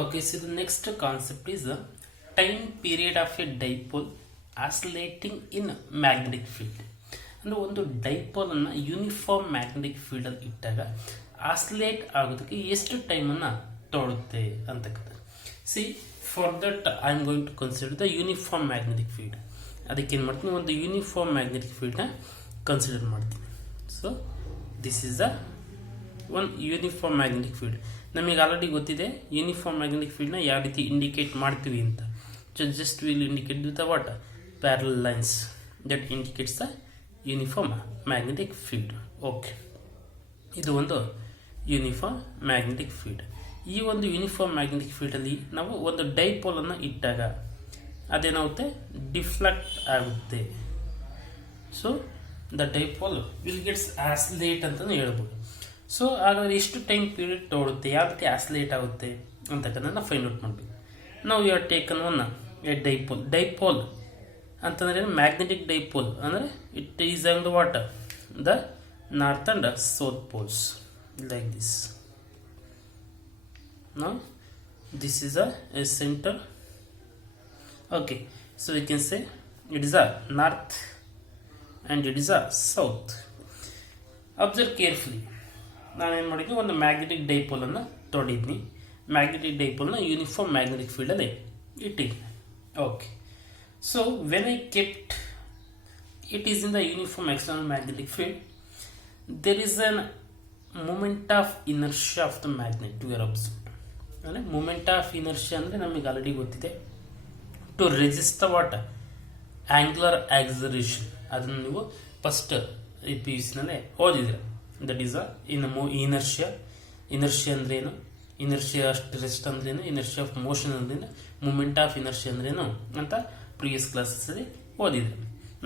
Okay, so the next concept is the time period of a dipole oscillating in magnetic field. ಅಂದರೆ ಒಂದು dipole ಅನ್ನು uniform magnetic field ಅಲ್ಲಿ ಇಟ್ಟಾಗ ಆಸ್ಲೇಟ್ ಆಗೋದಕ್ಕೆ ಎಷ್ಟು ಟೈಮ್ ಅನ್ನ ತೊಗೊಳುತ್ತೆ ಅಂತಕ್ಕಂಥ. See for that I am going to consider the uniform magnetic field. ಅದಕ್ಕೆ ಏನು ಮಾಡ್ತೀನಿ, ಒಂದು ಯೂನಿಫಾರ್ಮ್ ಮ್ಯಾಗ್ನೆಟಿಕ್ ಫೀಲ್ಡ್ನ ಕನ್ಸಿಡರ್ ಮಾಡ್ತೀನಿ. So this is the one uniform magnetic field. ನಮಗೆ ಆಲ್ರೆಡಿ ಗೊತ್ತಿದೆ ಯೂನಿಫಾರ್ಮ್ ಮ್ಯಾಗ್ನೆಟಿಕ್ ಫೀಲ್ಡ್ನ ಯಾವ ರೀತಿ ಇಂಡಿಕೇಟ್ ಮಾಡ್ತೀವಿ ಅಂತ. Just will indicate with the what parallel lines that indicates the uniform magnetic field. Okay, ಇದು ಒಂದು ಯೂನಿಫಾರ್ಮ್ ಮ್ಯಾಗ್ನೆಟಿಕ್ ಫೀಲ್ಡ್. ಈ ಒಂದು ಯೂನಿಫಾರ್ಮ್ ಮ್ಯಾಗ್ನೆಟಿಕ್ ಫೀಲ್ಡಲ್ಲಿ ನಾವು ಒಂದು ಡೈಪೋಲನ್ನು ಇಟ್ಟಾಗ ಅದೇನಾಗುತ್ತೆ, ಡಿಫ್ಲೆಕ್ಟ್ ಆಗುತ್ತೆ. So the dipole will gets oscillate ಅಂತಲೂ ಹೇಳ್ಬೋದು. ಸೊ ಹಾಗಾದ್ರೆ ಎಷ್ಟು ಟೈಮ್ ಪೀರಿಯಡ್ ತೊಗೊಳುತ್ತೆ, ಯಾವ ರೀತಿ ಆಸ್ಲೇಟ್ ಆಗುತ್ತೆ ಅಂತಕ್ಕಂಥದ್ದನ್ನ ಫೈಂಡ್ ಔಟ್ ಮಾಡಬೇಕು. ನಾವು you are taken one a dipole. Dipole ಅಂತಂದ್ರೆ ಮ್ಯಾಗ್ನೆಟಿಕ್ ಡೈಪೋಲ್ ಅಂದರೆ it is on the what the north and south poles like this. Now this is a center. Okay, so we can say it is a north and it is a south. Observe carefully. ನಾನೇನು ಮಾಡಿದ್ವಿ, ಒಂದು magnetic ಡೈಪೋಲನ್ನು ತೊಗೊಂಡಿದ್ನಿ. Magnetic ಡೈಪೋಲ್ನ uniform magnetic ಫೀಲ್ಡಲ್ಲಿ ಇಟ್ಟಿದ್ವಿ. Okay, so when I kept it is in the uniform external magnetic field, there is an moment of inertia of the magnet we are observe. ಅಂದರೆ moment of inertia ಅಂದರೆ ನಮಗೆ already ಗೊತ್ತಿದೆ, to resist the what angular acceleration. ಅದನ್ನು ನೀವು first P U ಸಿನಲ್ಲೇ ಓದಿದ್ರೆ. That is inertia. Inertia ಅಂದ್ರೇನು, inertia rest ಅಂದ್ರೇನು, ಇನರ್ಷಿಯಾ ಆಫ್ ಮೋಷನ್ ಅಂದ್ರೇನು, ಮೂಮೆಂಟ್ ಆಫ್ ಇನರ್ಷಿಯಾ ಅಂದ್ರೇನು ಅಂತ ಪ್ರೀವಿಯಸ್ ಕ್ಲಾಸಸ್ ಅಲ್ಲಿ ಓದಿದ್ರೆ.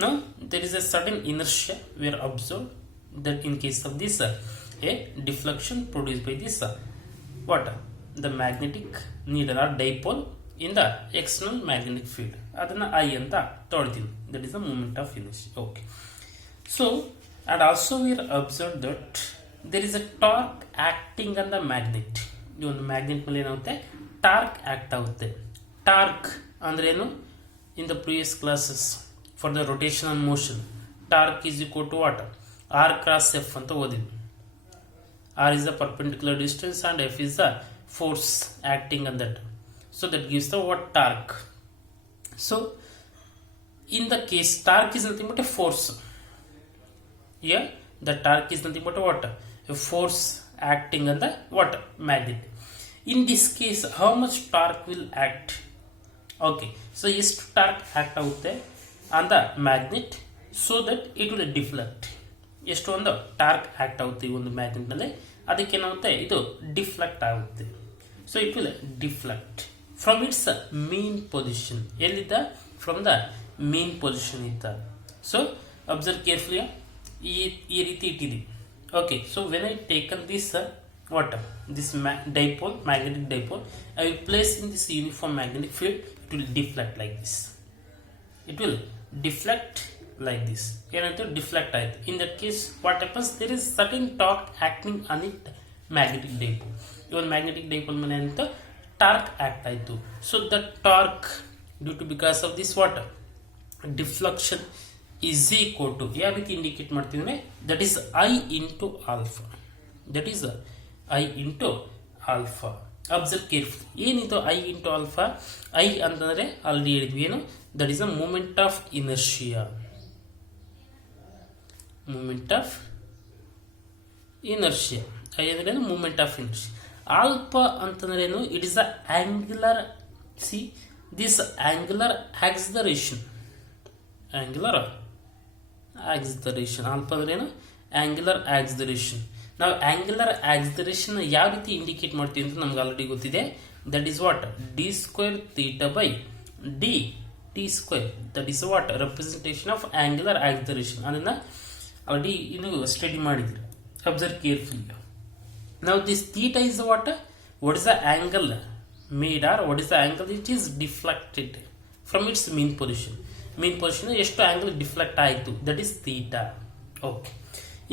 Now there is a sudden inertia we are observe that in case of this a deflection produce by this what the magnetic needle or dipole in the external magnetic field. ಅದನ್ನ I ಅಂತ ತೊಗೊಳ್ತೀನಿ. That is the moment of inertia. Okay, so and also we are observed that there is a torque acting on the magnet. ಈ ಒಂದು magnet ಮೇಲೆ ಏನಾಗುತ್ತೆ, torque act ಆಗುತ್ತೆ. Torque ಅಂದ್ರೇನು, in the previous classes for the rotational motion torque is equal to what r cross F ಅಂತ ಓದಿದ್ವಿ. R is the perpendicular distance and F is the force acting on that. So that gives the what torque. So in the case torque is nothing but a force. Here the torque is nothing but what? A force acting on the what? Magnet. In this case, how much torque will act? Okay, so ಎಷ್ಟು torque act ಆಗುತ್ತೆ on the magnet so that it will deflect. ಎಷ್ಟು ಒಂದು torque act ಆಗುತ್ತೆ ಈ ಒಂದು magnet ನಲ್ಲಿ, ಅದಕ್ಕೆ ಏನಾಗುತ್ತೆ, ಇದು ಡಿಫ್ಲೆಕ್ಟ್ ಆಗುತ್ತೆ. So it will deflect from its mean position. ಎಲ್ಲಿದ್ದ, ಫ್ರಮ್ ದ ಮೀನ್ ಪೊಸಿಷನ್ ಇದ್ದ. ಸೊ ಅಬ್ಸರ್ವ್ ಕೇರ್ಫುಲಿ, ಈ ರೀತಿ ಇಟ್ಟಿದ್ದೀವಿ. Okay, so when I taken this what this dipole, magnetic dipole, I will place in this uniform magnetic field. It will deflect like this. It will deflect like this. ಏನಾಯ್ತು, deflect ಆಯ್ತು. In that case what happens, there is certain torque acting on it magnetic dipole. ಈ ಒಂದು magnetic dipole ಮೇಲೆ ಅಂತ torque act ಆಯ್ತು. So the torque due to because of this what deflection is equal to, ಯಾವ ರೀತಿ indicate ಮಾಡ್ತೀವಿ ಅಂದರೆ, that is I into alpha. That is I into alpha. Observe careful, ಏನಿದು ಐ ಇಂಟು ಆಲ್ಫಾ? ಐ ಅಂತಂದ್ರೆ already ಹೇಳಿದ್ವಿ, ಏನು, that is a moment of inertia. Moment of inertia. I ಅಂದ್ರೆ moment of inertia. Alpha ಅಂತಂದ್ರೆ ಏನು, it is the angular, see this angular acceleration. Angular acceleration. Alpha ಅಂದ್ರೆ ಏನು, angular acceleration. ನಾವು angular acceleration ಯಾವ ರೀತಿ ಇಂಡಿಕೇಟ್ ಮಾಡ್ತೀವಿ ಅಂತ ನಮ್ಗೆ ಆಲ್ರೆಡಿ ಗೊತ್ತಿದೆ. That is what d square theta by d t square. That is what representation of angular acceleration. ಅದನ್ನ ಆಲ್ರೆಡಿ ಇನ್ನು ಸ್ಟಡಿ ಮಾಡಿದ್ರಿ. Observe carefully. ನಾವು this theta is what is the angle made, or what is the angle it is deflected from its mean position. Mean position ಎಷ್ಟು angle deflect ಆಯಿತು, that is theta. Okay,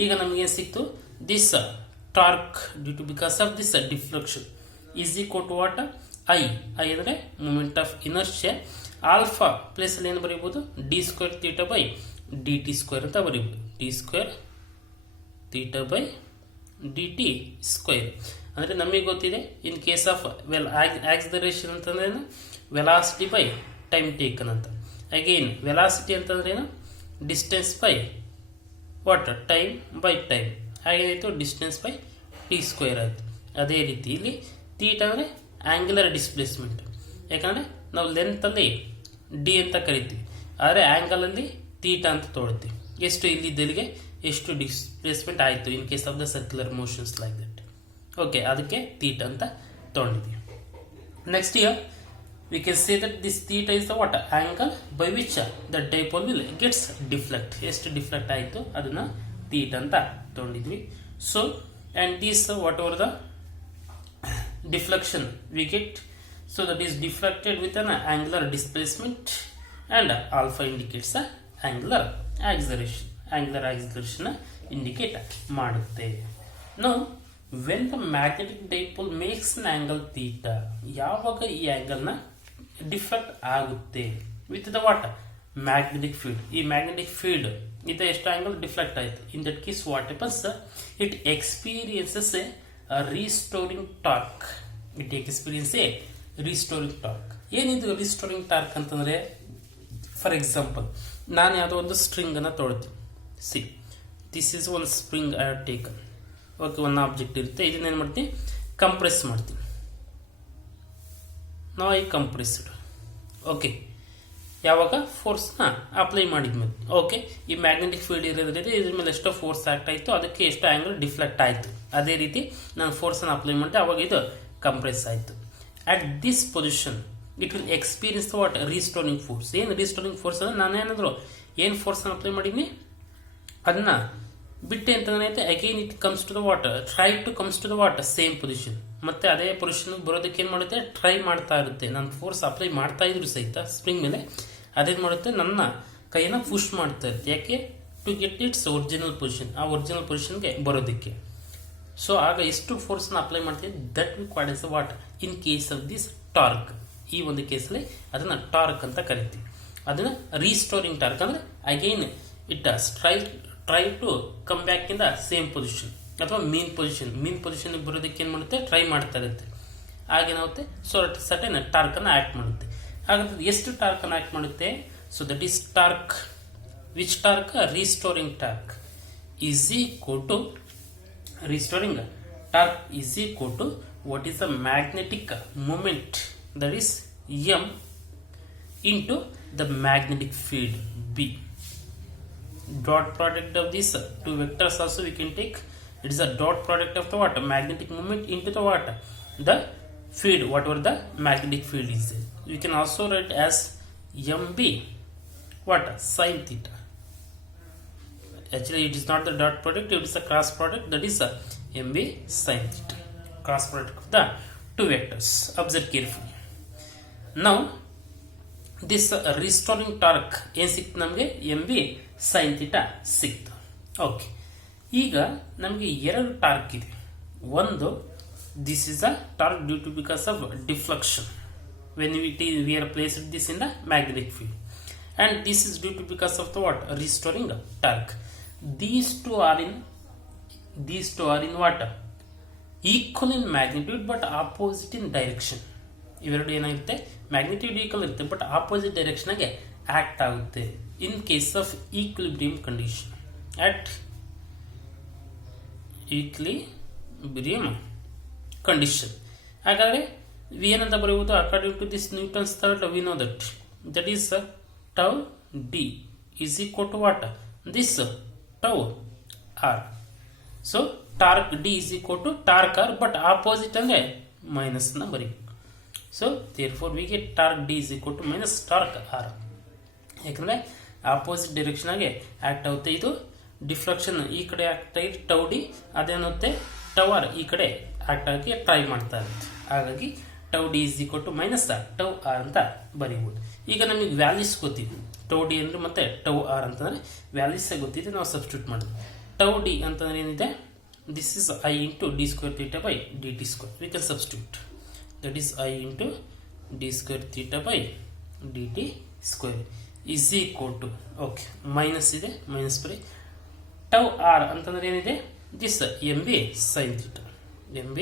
ಈಗ ನಮಗೆ ಸಿಕ್ತು this torque due to because of this deflection is equal to what? I ಅಂದರೆ moment of inertia. Alpha ಪ್ಲೇಸಲ್ಲಿ ಏನು ಬರೀಬಹುದು, d square theta by d t square ಅಂತ ಬರೀಬಹುದು. D square theta by d t square ಅಂದರೆ ನಮಗೆ ಗೊತ್ತಿದೆ in case of acceleration ಅಂತಂದ್ರೆ ಏನು, ವೆಲಾಸಿಟಿ ಬೈ ಟೈಮ್ ಟೇಕನ್ ಅಂತ. ಅಗೇನ್ ವೆಲಾಸಿಟಿ ಅಂತಂದ್ರೆ ಏನು, distance by what, time by time. ಹಾಗೇನಾಯಿತು, distance by T square ಆಯಿತು. ಅದೇ ರೀತಿ ಇಲ್ಲಿ ಥೀಟಾ ಅಂದರೆ ಆಂಗ್ಯುಲರ್ ಡಿಸ್ಪ್ಲೇಸ್ಮೆಂಟ್. ಯಾಕಂದರೆ ನಾವು ಲೆಂತಲ್ಲಿ ಡಿ ಅಂತ ಕರಿತೀವಿ, ಆದರೆ ಆ್ಯಂಗಲಲ್ಲಿ ಥೀಟಾ ಅಂತ ತೊಗೊಳ್ತೀವಿ. ಎಷ್ಟು ಇಲ್ಲಿದ್ದಲ್ಲಿಗೆ ಎಷ್ಟು ಡಿಸ್ಪ್ಲೇಸ್ಮೆಂಟ್ ಆಯಿತು in case of the circular motions like that. Okay, ಅದಕ್ಕೆ ಥೀಟಾ ಅಂತ ತೊಗೊಂಡಿದ್ದೀವಿ. Next year we can say that this theta is the what, angle by which the dipole will gets deflect. ಎಷ್ಟು deflect ಆಯಿತು ಅದನ್ನ theta ಅಂತ ತೊಗೊಂಡಿದ್ವಿ. So and this whatever the deflection we get, so that is deflected with an angular displacement, and alpha indicates the angular acceleration. Angular acceleration indicate ಮಾಡುತ್ತೆ. Now when the magnetic dipole makes an angle theta, ಯಾವಾಗ ಈ angle ನ deflect ಆಗುತ್ತೆ with the what, magnetic field. ಈ magnetic field ಇದು ಎಷ್ಟು angle deflect ಆಯ್ತು, in that case what happens, it experiences a restoring torque. It experience a restoring torque. ಏನಿದು restoring torque ಅಂತಂದ್ರೆ, ಫಾರ್ ಎಕ್ಸಾಂಪಲ್ ನಾನು ಯಾವುದೋ ಒಂದು ಸ್ಟ್ರಿಂಗ್ ಅನ್ನ ತೊಗೊಳ್ತೀನಿ. See, this is one spring I have taken. Okay, ಒಂದು object ಇರುತ್ತೆ, ಇದನ್ನ ಏನು ಮಾಡ್ತೀನಿ, ಕಂಪ್ರೆಸ್ ಮಾಡ್ತೀನಿ. ನಾವು ಈ ಕಂಪ್ರೆಸ್ಡ್. ಓಕೆ, ಯಾವಾಗ ಫೋರ್ಸ್ನ ಅಪ್ಲೈ ಮಾಡಿದ್ಮೇಲೆ, ಓಕೆ, ಈ ಮ್ಯಾಗ್ನೆಟಿಕ್ ಫೀಲ್ಡ್ ಇರೋದ್ರಿಂದ ಇದ್ರ ಮೇಲೆ ಎಷ್ಟೋ ಫೋರ್ಸ್ ಆಕ್ಟ್ ಆಯಿತು, ಅದಕ್ಕೆ ಎಷ್ಟು ಆಂಗಲ್ ಡಿಫ್ಲೆಕ್ಟ್ ಆಯಿತು. ಅದೇ ರೀತಿ ನಾನು ಫೋರ್ಸನ್ನು ಅಪ್ಲೈ ಮಾಡಿದೆ, ಅವಾಗ ಇದು ಕಂಪ್ರೆಸ್ ಆಯಿತು. At this position it will experience the what, restoring force. ಏನು ರೀಸ್ಟೋರಿಂಗ್ ಫೋರ್ಸ್ ಅಂದರೆ, ನಾನೇನಾದರೂ ಏನು ಫೋರ್ಸನ್ನು ಅಪ್ಲೈ ಮಾಡಿದ್ದೀನಿ ಅದನ್ನ ಬಿಟ್ಟೆ ಅಂತಂದ್ರೆ again it comes to the water, try to comes to the water same position. ಮತ್ತೆ ಅದೇ ಪೊಸಿಷನ್ ಬರೋದಕ್ಕೆ ಏನು ಮಾಡುತ್ತೆ, ಟ್ರೈ ಮಾಡ್ತಾ ಇರುತ್ತೆ. ನಾನು ಫೋರ್ಸ್ ಅಪ್ಲೈ ಮಾಡ್ತಾ ಇದ್ರು ಸಹಿತ ಸ್ಪ್ರಿಂಗ್ ಮೇಲೆ ಅದೇನು ಮಾಡುತ್ತೆ, ನನ್ನ ಕೈಯನ್ನು ಪುಷ್ ಮಾಡ್ತಾ ಇರುತ್ತೆ. ಯಾಕೆ, to get its original position, ಆ ಒರಿಜಿನಲ್ ಪೊಸಿಷನ್ಗೆ ಬರೋದಕ್ಕೆ. ಸೊ ಆಗ ಎಷ್ಟು ಫೋರ್ಸ್ನ ಅಪ್ಲೈ ಮಾಡ್ತೀವಿ, that required is the what in case of this torque. ಈ ಒಂದು ಕೇಸಲ್ಲಿ ಅದನ್ನ ಟಾರ್ಕ್ ಅಂತ ಕರಿತೀವಿ. ಅದನ್ನ ರೀಸ್ಟೋರಿಂಗ್ ಟಾರ್ಕ್ ಅಂದ್ರೆ again it try to come back in the same position ಅಥವಾ ಮೀನ್ ಪೊಸಿಷನ್ ಬರೋದಕ್ಕೆ ಏನು ಮಾಡುತ್ತೆ, ಟ್ರೈ ಮಾಡ್ತಾ ಇರುತ್ತೆ. ಆಗೇನಾಗುತ್ತೆ, ಸೊ ಸಟನ್ ಟಾರ್ಕ್ ಅನ್ನು ಆಕ್ಟ್ ಮಾಡುತ್ತೆ. ಹಾಗಾದ್ರೆ ಎಷ್ಟು ಟಾರ್ಕ್ ಅನ್ನು ಆಕ್ಟ್ ಮಾಡುತ್ತೆ, so that is torque. Which torque, restoring torque is equal to, restoring torque is equal to what is the magnetic moment, that is m into the magnetic field B. Dot product of these two vectors also we can take. It is a dot product of the what, magnetic moment into the what, the field, whatever the magnetic field is. We can also write as mb what, sin theta. Actually it is not the dot product, it is a cross product, that is a mb sin theta, cross product of the two vectors. Observe carefully. Now this restoring torque ಏನು ಸಿಕ್ತು ನಮಗೆ, M B sine theta ಸಿಕ್ತು. Okay, ಈಗ ನಮಗೆ ಎರಡು torque ಇದೆ. ಒಂದು, this is a torque due to because of deflection when we are placed this in the magnetic field, and this is due to because of the what, restoring torque. These two are in what, equal in magnitude but opposite in direction. ಇವೆರಡು ಏನಾಗುತ್ತೆ, magnetic equal ಇರುತ್ತೆ but opposite ಡೈರೆಕ್ಷನ್ಗೆ act ಆಗುತ್ತೆ in case of equilibrium condition. At equilibrium condition ಹಾಗಾದ್ರೆ we ಏನಂತ ಬರೆಯುವುದು, according to this Newton's third we know that is tau D is equal to what, this tau R. So torque D is equal to torque R, but opposite ಅಂದ್ರೆ minus ನ ಬರೀಬೇಕು. So therefore we get torque D is equal to minus torque R. ಯಾಕಂದ್ರೆ opposite direction ಆಗಿ act ಆಗುತ್ತೆ. ಇದು deflection ಈ ಕಡೆ act ಆಗಿ ಟೌ ಡಿ, ಅದೇನುತ್ತೆ ಟೌ ಆರ್ ಈ ಕಡೆ ಆಕ್ಟ್ ಆಗಿ ಟ್ರೈ ಮಾಡ್ತಾ ಇರುತ್ತೆ. ಹಾಗಾಗಿ tau D is equal to minus tau R ಅಂತ ಬರೀಬಹುದು. ಈಗ ನಮಗೆ ವ್ಯಾಲ್ಯೂಸ್ ಗೊತ್ತಿದೆ, ಟೌ ಡಿ ಅಂದ್ರೆ ಮತ್ತೆ ಟೌ ಆರ್ ಅಂತಂದ್ರೆ ವ್ಯಾಲ್ಯೂಸ್ ಗೊತ್ತಿದೆ, ನಾವು ಸಬ್ಸ್ಟಿಟ್ಯೂಟ್ ಮಾಡೋದು. ಟೌ ಡಿ ಅಂತಂದ್ರೆ ಏನಿದೆ, this is I into D square theta by d t square. V can substitute. that is I into d square theta by dt square is equal to okay minus ಇದೆ minus ಬರೀ tau r ಅಂತಂದ್ರೆ ಏನಿದೆ this mb sin theta mb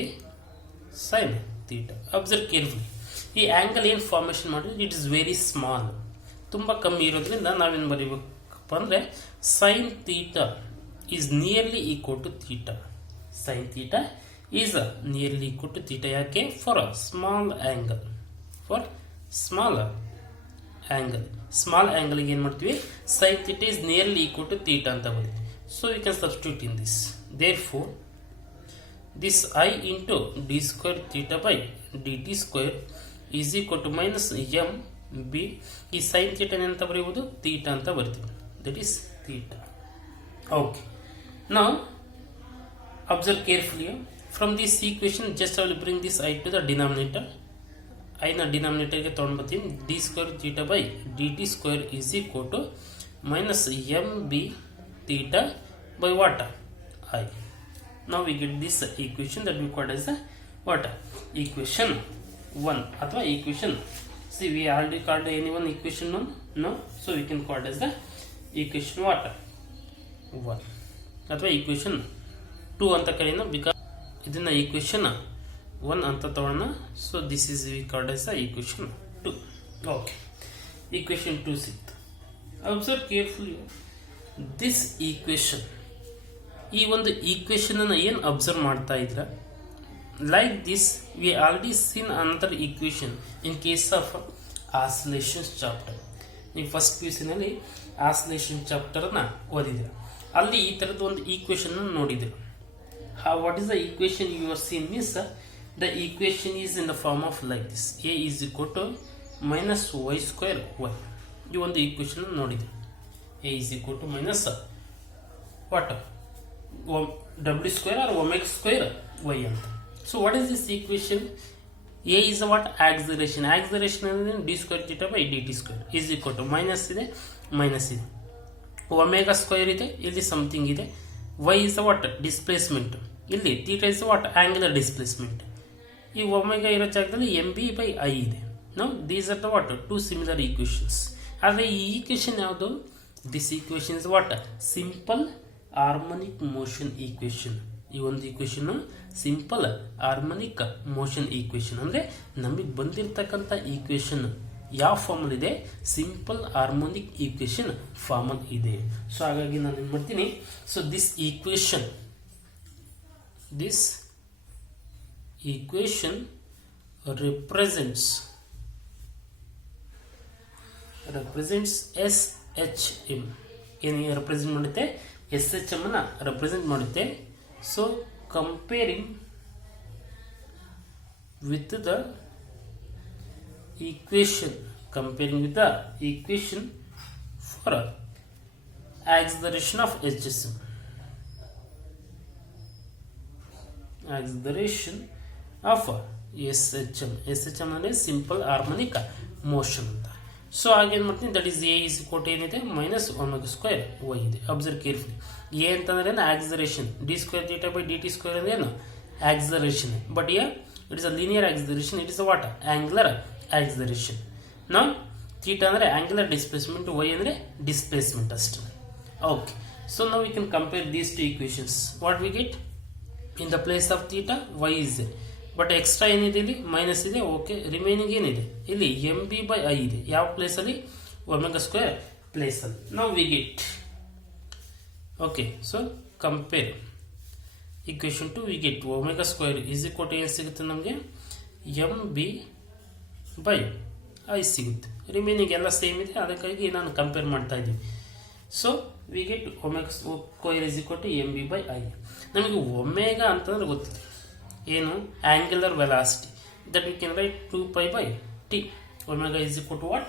sin theta observe carefully ಈ angle ಏನು formation ಮಾಡಿದ್ರೆ it is very small ತುಂಬ ಕಮ್ಮಿ ಇರೋದ್ರಿಂದ ನಾವೇನು ಬರೀಬೇಕಪ್ಪ ಅಂದರೆ sine theta is nearly equal to theta sine theta is nearly equal to theta ಯಾಕೆ for a small angle for small ಆ್ಯಂಗಲ್ಗೆ ಏನು ಮಾಡ್ತೀವಿ sine theta is nearly equal to theta ಅಂತ ಬರುತ್ತೆ so you can substitute in this therefore this I into d square theta by dt square is equal to minus m b ಈ sin theta ಅಂತ ಬರೆಯುವುದು theta ಅಂತ ಬರ್ತೀವಿ that is theta okay now observe carefully from this equation just I will bring this I to the denominator I ನ denominator ಗೆ ತಗೊಂಡು ಬರ್ತೀನಿ d square theta by dt square is equal to minus m b theta by what I now we get this equation that we called as the what equation 1 ಅಥವಾ equation see we already called any one equation 1 no so we can call it as the equation what 1 ಅಥವಾ equation 2 ಅಂತ ಕರೆಯೋಣ because ಇದನ್ನ equation 1 ಅಂತ ತಗೊಳ್ಳೋಣ so this is we called as the equation 2 okay equation 2 ಸಿಕ್ತು observe carefully this equation ಈ ಒಂದು equation ಅನ್ನು ಏನು ಅಬ್ಸರ್ವ್ ಮಾಡ್ತಾ ಇದ್ರ like this we already seen another equation in case of oscillations chapter ನೀವು ಫಸ್ಟ್ ಪಿ ಯು ಸಿನಲ್ಲಿ oscillation ಚಾಪ್ಟರ್ನ ಓದಿದ್ರೆ ಅಲ್ಲಿ ಈ ಥರದ್ದು ಒಂದು ಈಕ್ವೇಶನ್ ನೋಡಿದ್ರು what is the equation you are seen means the equation is in the form of like this a is equal to minus y square y ಈ ಒಂದು ಈಕ್ವೇಶನ್ ನೋಡಿದ್ರು a is equal to minus what w square or omega square y ಅಂತ so what is this equation a is what acceleration ಅಂದ್ರೆ d square theta by dt square is equal to minus ಇದೆ omega square ಇದೆ ಇಲ್ಲಿ something ಇದೆ y is what displacement ಇಲ್ಲಿ theta is what angular displacement ಈ omega ಇರೋ ಜಾಗದಲ್ಲಿ mb by I ಇದೆ now these are the what two similar equations ಆದರೆ ಈ equation ಯಾವುದು this equation is what simple harmonic motion equation ಈ ಒಂದು equation simple harmonic motion equation ಅಂದರೆ ನಮಗೆ ಬಂದಿರತಕ್ಕಂಥ ಈಕ್ವೇಶನ್ ಯಾವ ಫಾರ್ಮಲ್ ಇದೆ ಸಿಂಪಲ್ ಹಾರ್ಮೋನಿಕ್ ಈಕ್ವೇಶನ್ ಫಾರ್ಮಲ್ ಇದೆ ಸೊ ಹಾಗಾಗಿ ನಾನು ಏನು ಮಾಡ್ತೀನಿ so this equation represents S H M ಏನು ರೆಪ್ರೆಸೆಂಟ್ ಮಾಡುತ್ತೆ ಎಸ್ ಎಚ್ ಎಮ್ ಅನ್ನು ರೆಪ್ರೆಸೆಂಟ್ ಮಾಡುತ್ತೆ so comparing with the equation for acceleration of H S M acceleration of S H M ಅಂದರೆ ಸಿಂಪಲ್ ಹಾರ್ಮೋನಿಕ್ ಮೋಷನ್ ಅಂತ so ಹಾಗೇನು ಮಾಡ್ತೀನಿ that is a is quote ಏನಿದೆ minus omega square y ಇದೆ observe carefully a ಅಂತಂದ್ರೆ ಏನು acceleration d square theta by d t square ಅಂದ್ರೆ ಏನು acceleration but it is a linear acceleration it is a what angular acceleration ನಾವು theta ಅಂದರೆ angular displacement y ಅಂದರೆ displacement ಅಷ್ಟೇ okay so ನಾವು we can compare these two equations what we get in the place of theta y is but extra ಏನಿದೆ ಇಲ್ಲಿ minus ಇದೆ okay remaining ಏನಿದೆ ಇಲ್ಲಿ ಎಂ ಬಿ ಬೈ ಐ ಇದೆ ಯಾವ ಪ್ಲೇಸಲ್ಲಿ ಒಮೆಗಾ ಸ್ಕ್ವೇರ್ ಪ್ಲೇಸಲ್ಲಿ ನಾವು we get okay so compare equation two we get omega square is equal to ಏನು ಸಿಗುತ್ತೆ ನಮಗೆ ಎಂ ಬಿ ಬೈ ಐ ಸಿಗುತ್ತೆ ರಿಮೈನಿಂಗ್ ಎಲ್ಲ ಸೇಮ್ ಇದೆ ಅದಕ್ಕಾಗಿ ನಾನು ಕಂಪೇರ್ ಮಾಡ್ತಾ ಇದ್ದೀನಿ so we get omega square is equal to m B by I ನಮಗೆ ಒಮೆಗಾ ಅಂತಂದ್ರೆ ಗೊತ್ತಿದೆ ಏನು angular velocity that we can write 2π by t omega is equal to what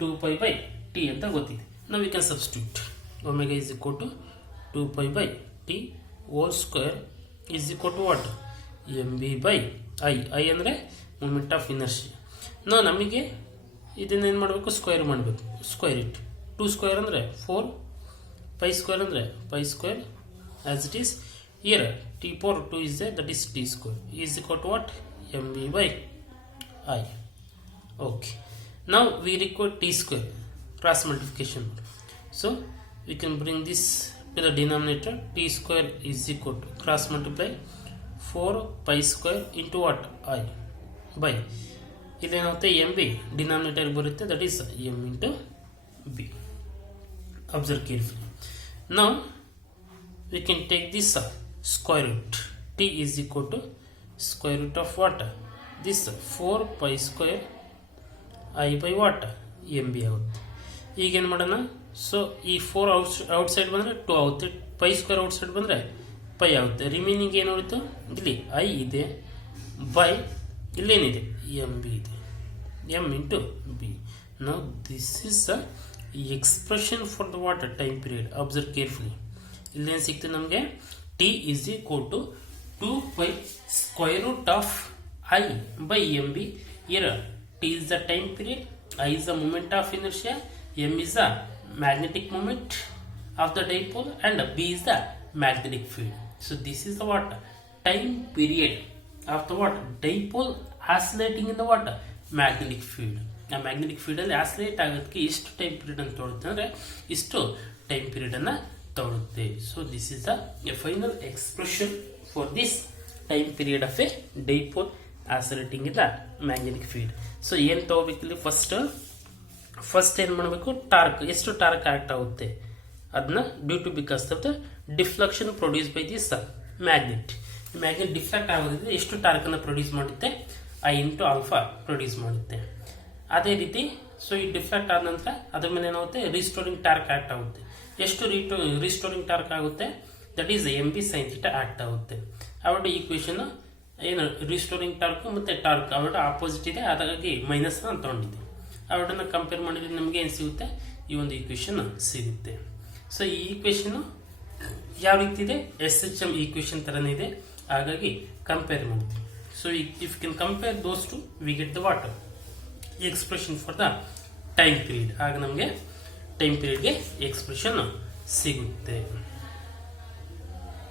2π by t ಅಂತ ಗೊತ್ತಿದೆ ನಾವು we can substitute omega is equal to 2π by t whole square is equal to what m B by I ಅಂದರೆ moment of inertia ನಾವು ನಮಗೆ ಇದನ್ನೇನು ಮಾಡಬೇಕು square ಮಾಡಬೇಕು square it 2 square ಅಂದರೆ 4 ಪೈ ಸ್ಕ್ವೇರ್ ಅಂದರೆ pi square as it is here t power 2 is there, that is t square is equal to what mb by I. Okay. Now we require t square, cross multiplication. So we can bring this to the denominator. T square is equal to cross multiply 4 pi square into what? I by ಇದೇನಾಗುತ್ತೆ m B denominator ಬರುತ್ತೆ, that is m into B. Observe carefully. Now we can take this square root. T is equal to square root of what? This 4 pi square I by what? M B ಆಗುತ್ತೆ. ಈಗೇನು ಮಾಡೋಣ? So ಈ 4 outside ಬಂದರೆ 2 ಆಗುತ್ತೆ, pi square outside ಬಂದರೆ pi ಆಗುತ್ತೆ. Remaining ಏನು ಉಳಿತು? ಇಲ್ಲಿ ಐ ಇದೆ ಬೈ ಇಲ್ಲೇನಿದೆ ಎಮ್ ಬಿ ಇದೆ, ಎಮ್ ಇಂಟು ಬಿ. ನಾವು this is the expression for the what? Time period. Observe carefully. ಇಲ್ಲೇನು ಸಿಗ್ತದೆ ನಮಗೆ? T is equal to 2 pi square root of I by mb. Here T is the time period, I is the moment of inertia, m is the magnetic moment of the dipole, and b is the magnetic field. So this is the what? Time period of the what? Dipole oscillating in the what? Magnetic field. ಆ magnetic field ಅಲ್ಲಿ oscillate ಆಗೋದಕ್ಕೆ ಇಷ್ಟು time period ಅಂತ ತೊಗೊಳುತ್ತೆ, ಅಂದರೆ ಇಷ್ಟು time period ಅನ್ನ ತೊಗೊಳುತ್ತೆ. So this is the final expression for this time period of a dipole oscillating in the magnetic field. So ಏನು ತಗೋಬೇಕಿಲ್ಲಿ? ಫಸ್ಟ್ ಏನು ಮಾಡಬೇಕು? ಟಾರ್ಕ್, ಎಷ್ಟು ಟಾರ್ಕ್ ಆಕ್ಟ್ ಆಗುತ್ತೆ ಅದನ್ನ due to because of the deflection produce by this magnet. Magnet deflect ಆಗೋದ್ರಿಂದ ಎಷ್ಟು torque ಅನ್ನು ಪ್ರೊಡ್ಯೂಸ್ ಮಾಡುತ್ತೆ? ಐ ಇಂಟು ಆಲ್ಫಾ ಪ್ರೊಡ್ಯೂಸ್ ಮಾಡುತ್ತೆ. ಅದೇ ರೀತಿ ಸೊ ಈ ಡಿಫ್ಲೆಕ್ಟ್ ಆದ ನಂತರ ಅದ್ರ ಮೇಲೆ ಏನಾಗುತ್ತೆ? ರಿಸ್ಟೋರಿಂಗ್ ಟಾರ್ಕ್ ಆಕ್ಟ್ ಆಗುತ್ತೆ. ಎಷ್ಟು ರಿಸ್ಟೋರಿಂಗ್ ಟಾರ್ಕ್ ಆಗುತ್ತೆ? That is M B sine theta act ಆಗುತ್ತೆ. ಅವരുടെ ಈಕ್ವೇಶನ್ ಏನು? ರಿಸ್ಟೋರಿಂಗ್ ಟಾರ್ಕ್ ಮತ್ತು ಟಾರ್ಕ್ ಅವരുടെ ಆಪೋಸಿಟ್ ಇದೆ, ಹಾಗಾಗಿ ಮೈನಸ್ ಅಂತ ತಗೊಂಡಿದ್ದೆ. ಅವರನ್ನ ಕಂಪೇರ್ ಮಾಡಿದ್ರೆ ನಮಗೆ ಏನು ಸಿಗುತ್ತೆ? ಈ ಒಂದು ಈಕ್ವೇಶನ್ ಸಿಗುತ್ತೆ. ಸೊ ಈ ಈಕ್ವೇಶನ್ ಯಾವ ರೀತಿ ಇದೆ? ಎಸ್ ಎಚ್ ಎಮ್ ಈಕ್ವೇಶನ್ ಥರನೇ ಇದೆ, ಹಾಗಾಗಿ ಕಂಪೇರ್ ಮಾಡ್ತೀವಿ. So if can compare those two we get the what? Expression for the time period. ಆಗ ನಮಗೆ ಟೈಮ್ ಪೀರಿಯಡ್ಗೆ ಎಕ್ಸ್ಪ್ರೆಷನ್ ಸಿಗುತ್ತೆ.